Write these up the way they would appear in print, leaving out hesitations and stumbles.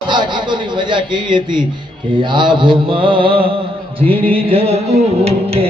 આ ગીતોની મજા કેવી હતી કે આભમાં ઝીણી જતું કે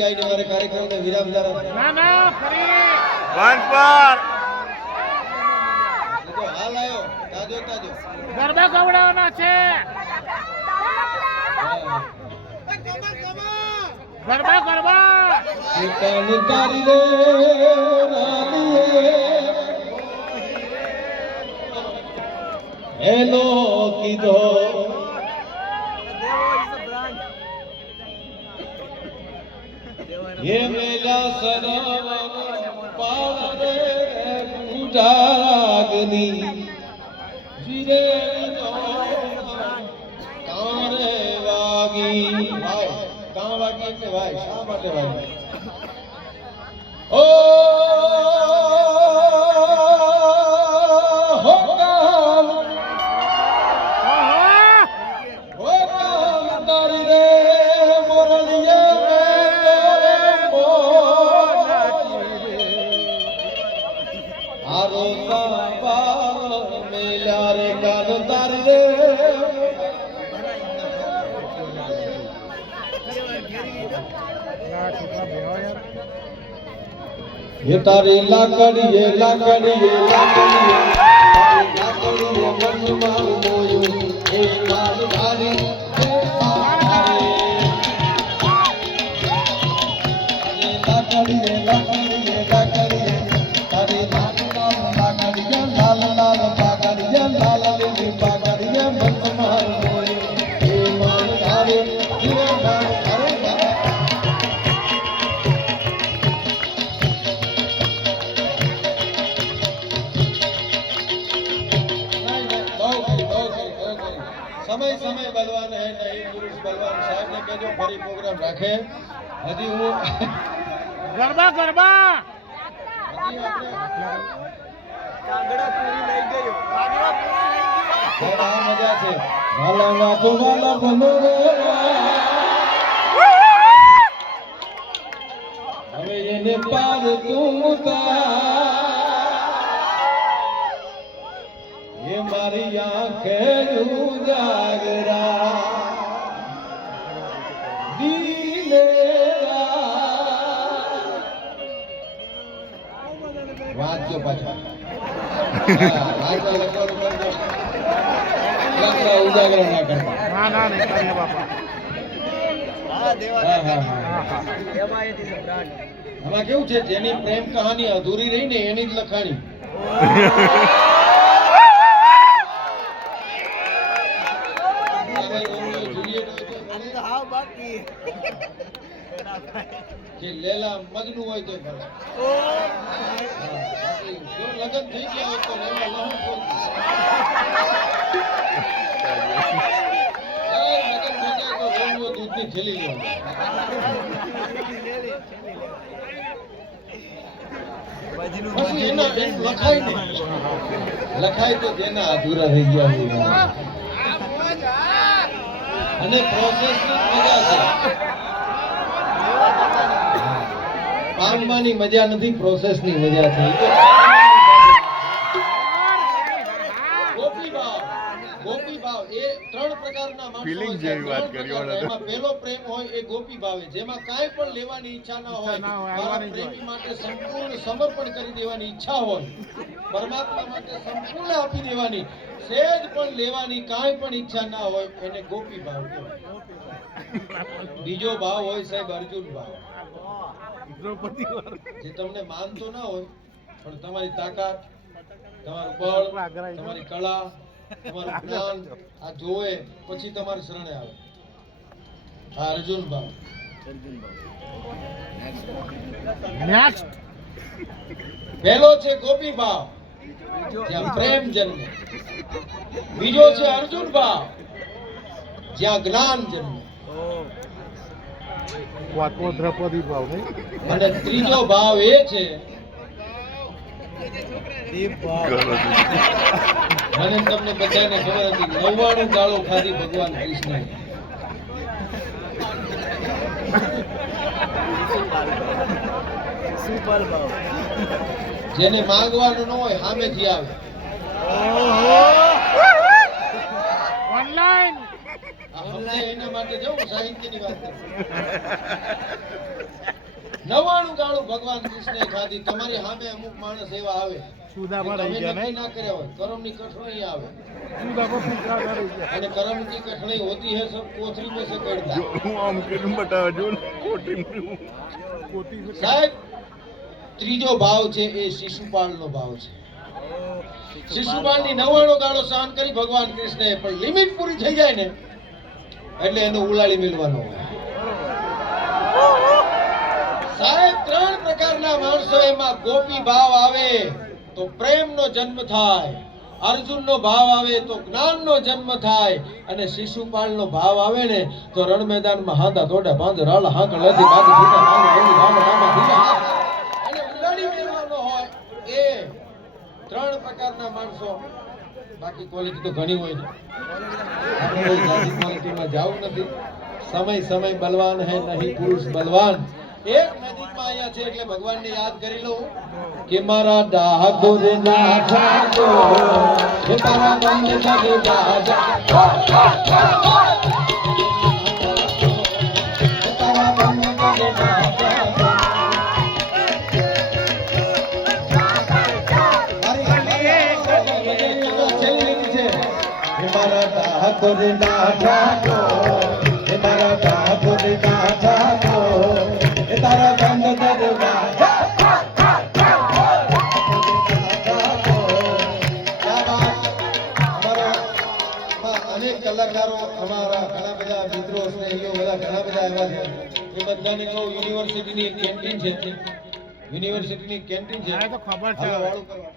ગાઈને મારે કાર્યક્રમને વિરામ જરા ના ના ફરી વન પર તો હાલ આયો તાજો તાજો ગરબા ગવડાવવાના છે ગરબા ગરબા કાન તારી રે રાની હેલો કીધો ये मेला सनम पावरे गुटारागनी जीरे कारे वागी भाई कहां वागी એટલે ભાઈ શા માટે વાગી ઓ હો કામ તારી રે મોરલિયા ये तारी लाकड़ी ये लाकड़ी ये लाकड़ी लाकड़ी ये मन मारू मोयू ए मार धारी ए मारे ये लाकड़ी ये लाकड़ी ये लाकड़ी तारी लाकड़ी ये लाल लाल पागड़ी ये लाल लीली पागड़ी ये मन मारू मोयू ए मार धारी ये मार धारी समय समय बलवान है नहीं पुरुष बलवान साहब ने कहो फरी प्रोग्राम रखे हजी हूँ गरबा गरबा કાગડા પૂરી લઈ ગયો કાગડા પૂરી લઈ ગયો આ મજા છે વાલા વાતો વાલા બનો હવે એને પાર તું ये मारी आंखें उजागरा दीनेरा वाच्यो पाछा उजागरा ना करता ના ના નહીં કરીએ બાપા હા દેવા हाँ हाँ हाँ એમાં એ દીધો બ્રાન્ડ આમાં કેવું છે જેની પ્રેમ કહાની અધૂરી રહી ને એની જ લખાણી હા બાકી જે લેલા મજનુ હોય તો ભલે જો લગન થઈ ગયા હોય તો લેલા લહુ બોલતી લગન થઈ જાય તો રોજ દૂધની થેલી લેવાની પછી એના લખાય ને લખાય તો તેના અધૂરા રહી ગયા હોય અને પ્રોસેસ ની મજા છે પામવાની મજા નથી પ્રોસેસ ની મજા છે ગોપી બાપ ભાવ એ ત્રણ પ્રકારના માણસો Feeling હોય છે. જેવી વાત ત્રણ કરી પ્રકારના. ઓલા તો. એમાં પહેલો પ્રેમ હોય એ ગોપી ભાવે, જેમાં કાંઈ પણ લેવાની ઈચ્છા ના હોય, ના હોય, મારા આવવાની જ પ્રેમી માટે સંપૂર્ણ સમર્પણ કરી દેવાની ઈચ્છા હોય, પરમાત્મા માટે સંપૂર્ણ આપી દેવાની, સેજ પણ લેવાની કાંઈ પણ ઈચ્છા ના હોય, એને ગોપી ભાવ કહેવાય. બીજો ભાવ હોય સાહેબ અર્જુન ભાવ, દ્રૌપદી વાર. જે તમને માનતો ના હોય પણ તમારી તાકાત, તમારું બળ, તમારી કળા, તમારું જ્ઞાન આ જોવે પછી તમારી શરણે આવે. આ અર્જુન ભાવ. નેક્સ્ટ. પહેલો છે ગોપી ભાવ, જ્યાં પ્રેમ જન્મે. બીજો છે અર્જુન ભાવ, જ્યાં જ્ઞાન જન્મે. વાતો દ્રૌપદી ભાવ નહીં. અને ત્રીજો ભાવ એ છે, મને તમને બધાને ખબર હતી, 99 ગાળો ખાધી ભગવાન કૃષ્ણ. સુપર ભાવ. જેને માંગવાનું ન હોય સામેથી આવે. ઓનલાઈન. આ સમજાય એના માટે જો હું સાહિત્યની વાત કરું. 99 ગાળો ભગવાન કૃષ્ણએ ખાધી. તમારી સામે અમુક માણસ એવા આવે સુદામા કે રહી તમે ગયા નક્કી નહીં. ના કર્યા હોય, કરમની કઠણાઈ આવે. સુદામા પૂછા રહી ગયા. અને करम की कठिनाई होती है सब कोथरी में से कड़ता. હું આમ કરીને બતાવે જો ને, ખોટી પોતી છે. સાહેબ ત્રીજો ભાવ છે એ શિશુપાળનો ભાવ છે. શિશુપાળની 99 ગાળો સહન કરી ભગવાન કૃષ્ણએ, પણ લિમિટ પૂરી થઈ જાય ને એટલે એને ઉલાળી મેળવાનો હોય. સાહેબ ત્રણ પ્રકારના માણસો, એમાં ગોપી ભાવ આવે તો પ્રેમનો જન્મ થાય, અર્જુનનો ભાવ આવે તો જ્ઞાનનો જન્મ થાય, અને શિશુપાળનો ભાવ આવે ને તો રણ મેદાનમાં હાંધા તોડા પાંજરાળ હાંકળેથી બાંધી છૂટા માંગ બોલી રામ રામ ધીરા અને ઉલાડી મેળવાનો હોય. એ ત્રણ પ્રકારના માણસો. બાકી ક્વોલિટી તો ઘણી હોય ને, આપણે એ જાતિ ક્વોલિટીમાં જાવું નથી. સમય બલવાન હે નહીં પુરુષ બલવાન. એક નજીકમાં અહીંયા છે એટલે ભગવાનને યાદ કરી લઉં કે મારા ડાકોર ના ઠાકો હે તારા બંધ કરી દાદા તારા બંધ કરી દાદા મારા ડાકોર ના ઠાકો હે મારા ડાકોર ના ઠાકો હે તારા બંધ દરવાજા અનેક કલાકારો, અમારા ઘણા બધા મિત્રો, સ્નેહીઓ બધા ઘણા બધા આવ્યા છે. એ બધાને કહું યુનિવર્સિટીની એક કેન્ટીન છે, યુનિવર્સિટીની કેન્ટીન છે. હા, એ તો ખબર છે. હવે વાળું કરવા.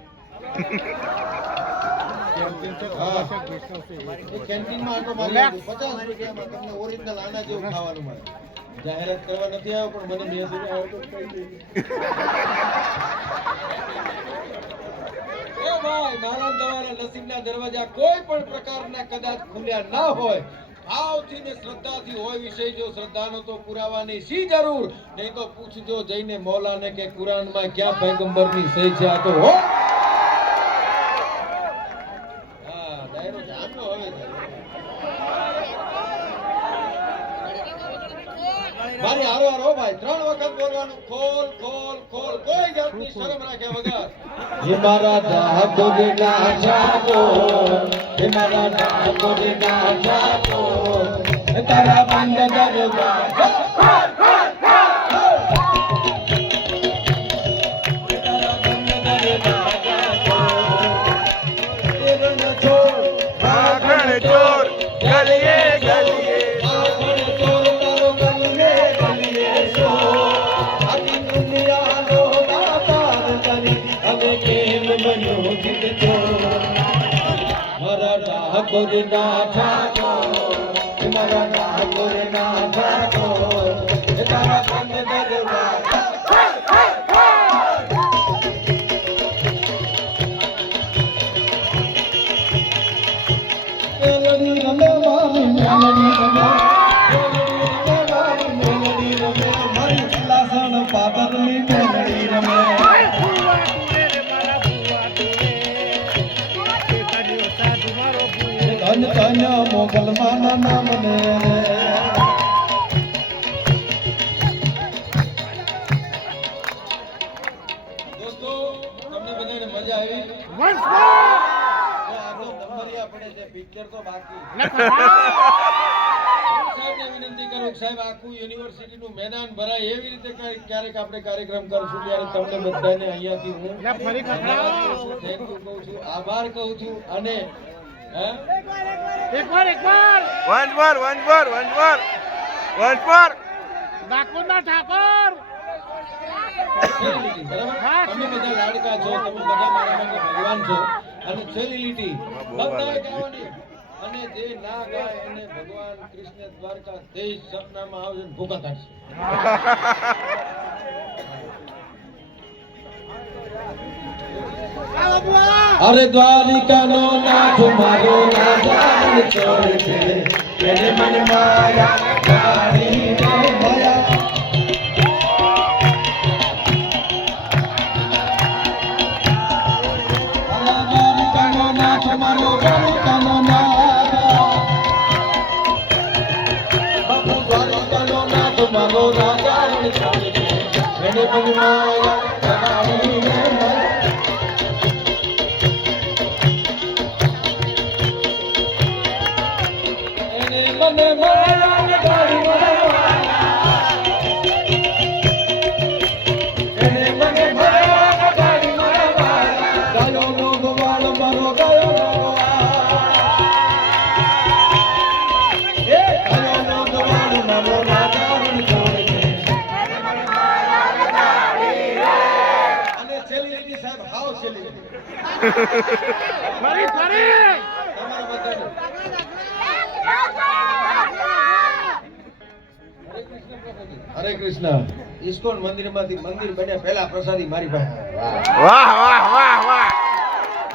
કેન્ટીન છે, હા. ખબર છે, ગેસ્ટ હાઉસ છે. એ કેન્ટીનમાં આટો મારી આવ્યો. 50 રૂપિયામાં તમને ઓરિજિનલ આના જેવું ખાવાનું મળે. જાહેરાત કરવા નથી આવ્યો પણ મને મેં આવતો જ કહી દીધું. એ ભાઈ, મારા ને તમારા નસીબના દરવાજા કોઈ પણ પ્રકારના કદાચ ખુલ્યા ના હોય, ભાવથી ને શ્રદ્ધાથી હોય વિષય, જો શ્રદ્ધાનો તો પુરાવાની શી જરૂર, નહીં તો પૂછજો જઈને મૌલાને કે કુરાનમાં ક્યાં પૈગંબરની સહી છે. આ તો હો હા દાયરો જામ્યો હવે. મારી હારો હારો ભાઈ 3 વખત બોલવાનું, ખોલ ખોલ ખોલ, કોઈ જાતની શરમ રાખ્યા વગર. હે મારા ડાકોર ના ઠાકો હે મારા ડાકોર ના ઠાકો હે તારા બંધ દરવાજા ભાગણ ચોર ગલીએ ગલીએ મારા ડાકોર ના ઠાકો મારા ડાકોર ના ઠાકો એ તારા બંધ દરવાજા મેલડી રમે મારી મેલડી રમે મેલડી રમે મારી લાસણ પાદરની મેલડી રમે ધન ધન મોગલ માના નામને દોસ્તો તમને બધાને મજા આવી વન્સ તો આગળ નંબરિયા પડે છે પિક્ચર તો બાકી સાહેબને વિનંતી કરું કે સાહેબ આખું યુનિવર્સિટીનું મેદાન ભરાય એવી રીતે ક્યારેક આપણે કાર્યક્રમ કરશું ત્યારે તમને બધાને અહીંયાથી હું ફરી ખખડાવો. થેન્ક યુ કહું છું આભાર કહું છું અને હે એકવાર Once more, once more, once more. Once more. ડાકોરના Thakor છેલ્લી લીટી, બરાબર? તમે બધા લાડકા છો તમે બધા મારા માટે ભગવાન છો અને છેલ્લી લીટી બધાએ ગાવાની અને જે ના ગાય એને ભગવાન કૃષ્ણ દ્વારકા દેશ સપનામાં આવશે ને ભૂખા કાઢશે અરે દ્વારિકાનો નાથ મારો રાજા ચોર છે એને મને માયા મારી રે માયા દ્વારિકાનો નાથ મારો દ્વારિકાનો નાથ બાપુ દ્વારિકાનો નાથ મારો રાજા ચોર છે એને મને માયા મારી રે માયા મને માયા ગાડી માયા એને મને માયા ગાડી માયા ગાયો નો ગવાળ મારો ગાયો નો ગવાળ એ ગાયો નો ગવાળ મારો રાજાણ જોડે છે અને છેલ્લી લીટી સાહેબ હાવ છેલ્લી ફરી તમારા બધાને હરે કૃષ્ણ ઇસ્કોન મંદિરમાંથી મંદિર બન્યા પહેલા પ્રસાદી મારી પાસે વાહ વાહ વાહ વાહ.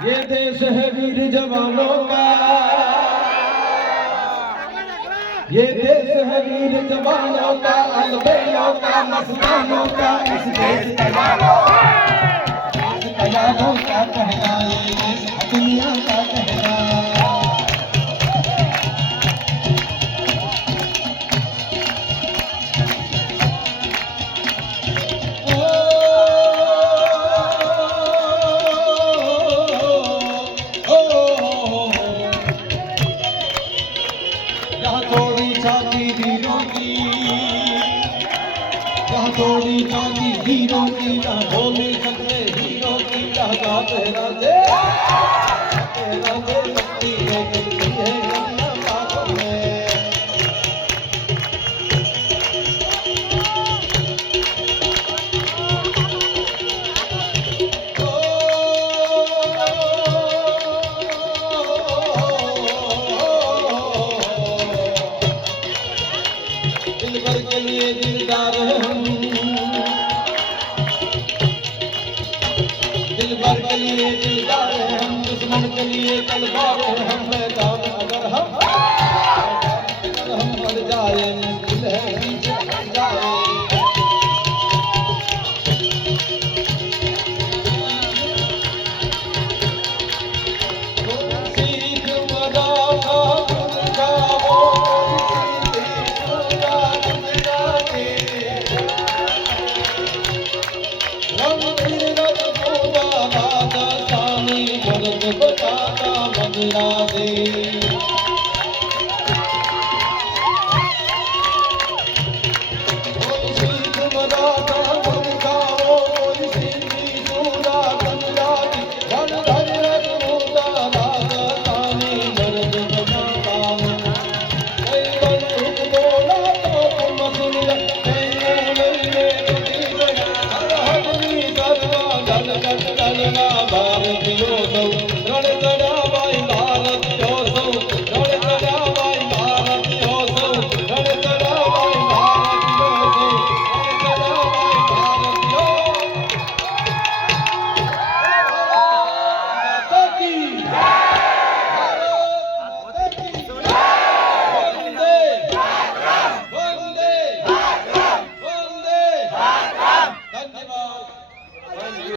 ये देश है वीर जवानों का ये देश है वीर जवानों का अलबेलों का मस्तानों का इस देश तैयारों का कहना ये देश दुनिया का कहना थोड़ी चांदी हीरो की ना हो मिल सकते हीरो की कहता पहना दे